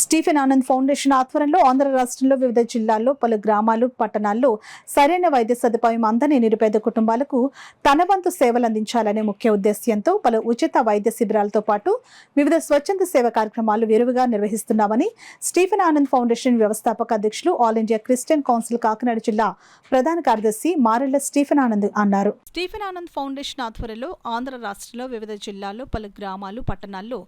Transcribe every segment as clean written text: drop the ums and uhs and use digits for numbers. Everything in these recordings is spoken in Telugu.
స్టీఫెన్ ఆనంద్ ఫౌండేషన్ ఆధ్వర్యంలో ఆంధ్ర రాష్ట్రంలో వివిధ జిల్లాల్లో పలు గ్రామాలు, పట్టణాల్లో సరైన వైద్య సదుపాయం అందని నిరుపేద కుటుంబాలకు తన వంతు సేవలు అందించాలనే ముఖ్య ఉద్దేశ్యంతో పలు ఉచిత వైద్య శిబిరాలతో పాటు వివిధ స్వచ్ఛంద సేవ కార్యక్రమాలు విరివిగా నిర్వహిస్తున్నామని స్టీఫెన్ ఆనంద్ ఫౌండేషన్ వ్యవస్థాపక అధ్యక్షులు all India Christian council Kakinada జిల్లా ప్రధాన కార్యదర్శి మారెళ్ల స్టీఫెన్ ఆనంద్ అన్నారు. స్టీఫెన్ ఆనంద్ ఫౌండేషన్ ఆధ్వర్యంలో ఆంధ్ర రాష్ట్రంలో వివిధ జిల్లాల్లో పలు గ్రామాలు, పట్టణాల్లో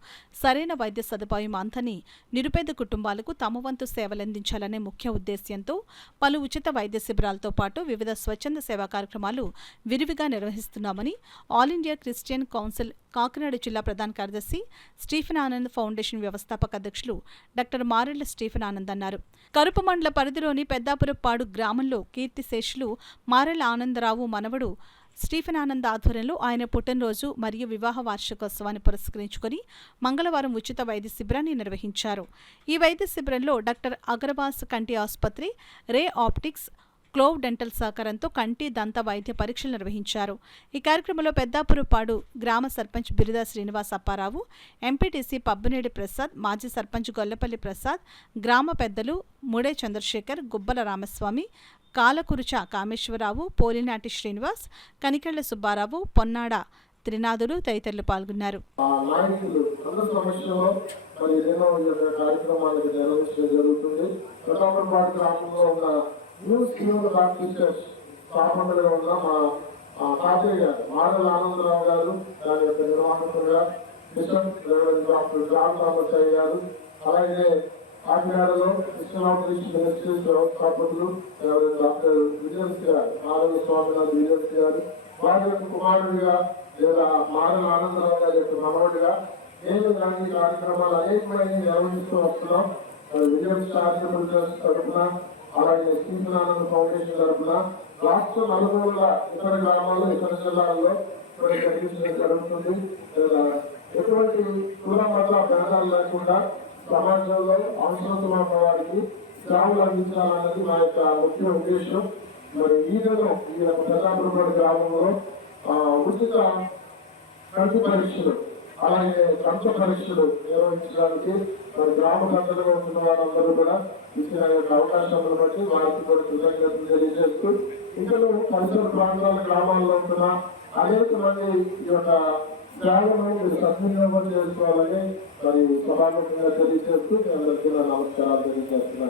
సరైన వైద్య సదుపాయం అందని నిరుపేద కుటుంబాలకు తమ వంతు సేవలందించాలనే ముఖ్య ఉద్దేశ్యంతో పలు ఉచిత వైద్య శిబిరాలతో పాటు వివిధ స్వచ్ఛంద సేవా కార్యక్రమాలు విరివిగా నిర్వహిస్తున్నామని all India Christian council Kakinada జిల్లా ప్రధాన కార్యదర్శి స్టీఫెన్ ఆనంద్ ఫౌండేషన్ వ్యవస్థాపక అధ్యక్షులు డాక్టర్ మారెళ్ల స్టీఫెన్ ఆనంద్ అన్నారు. కరుపు మండల పరిధిలోని పెద్దాపురపాడు గ్రామంలో కీర్తిశేషులు మారెళ్ల ఆనందరావు మనవడు స్టీఫెన్ ఆనంద్ ఆధ్వర్యంలో ఆయన పుట్టినరోజు మరియు వివాహ వార్షికోత్సవాన్ని పురస్కరించుకుని మంగళవారం ఉచిత వైద్య శిబిరాన్ని నిర్వహించారు. ఈ వైద్య శిబిరంలో డాక్టర్ అగర్వాస్ కంటి ఆసుపత్రి, రే ఆప్టిక్స్, క్లోవ్ డెంటల్ సహకారంతో కంటి, దంత వైద్య పరీక్షలు నిర్వహించారు. ఈ కార్యక్రమంలో పెద్దాపురపాడు గ్రామ సర్పంచ్ బిరుదా శ్రీనివాస్ అప్పారావు, ఎంపీటీసీ పబ్బనేడి ప్రసాద్, మాజీ సర్పంచ్ గొల్లపల్లి ప్రసాద్, గ్రామ పెద్దలు ముడే చంద్రశేఖర్, గుబ్బల రామస్వామి, కాలకురుచ కామేశ్వరరావు, పోలినాటి శ్రీనివాస్, కనికెళ్ల సుబ్బారావు, పొన్నాడ త్రినాథులు తదితరులు పాల్గొన్నారు. అలాగే కాకినాడలో వ్యవస్థాపకులు డాక్టర్ విజయన్స్ గారు, ఆరోగ్య స్వామినాథ్ విజయన్స్ గారు, వారి యొక్క కుమారుడిగా లేదా మారల ఆనందరావు గారి యొక్క మనవడిగా నేను దాని కార్యక్రమాలు అనేకమైన నిర్వహిస్తూ వస్తున్నాం. విజయన్స్ చారిటబుల్ ట్రస్ట్ తరఫున, అలాగే స్టీఫెన్ ఆనంద్ ఫౌండేషన్ తరఫున రాష్ట్ర నలుమూలల ఇతర గ్రామాల్లో, ఇతర జిల్లాల్లో ప్రకటించడం జరుగుతుంది. ఎటువంటి కుల మత భేదాలు లేకుండా సమాజంలో అవసరం ఉన్న వారికి సేవలు అందించాలన్నది మా యొక్క ముఖ్య ఉద్దేశం. మరి ఈ దినం ఈ పెద్దాపురపాడు గ్రామంలో ఉచిత కంటి పరీక్షలు, అలాగే దంత పరీక్షలు నిర్వహించడానికి మరి గ్రామ పెద్దలుగా ఉంటున్న వారందరూ కూడా ఇచ్చిన అవకాశాలను బట్టి వారికి కూడా కృతజ్ఞతలు తెలియజేస్తూ, ఇంకను పరిసర ప్రాంతాల గ్రామాల్లో ఉంటున్న అనేక మంది ఈ యొక్క సేవలను మీరు సద్వినియోగం చేసుకోవాలని మరి సభాముఖంగా తెలియజేస్తూ నేను నమస్కారాలు తెలియజేస్తున్నాను.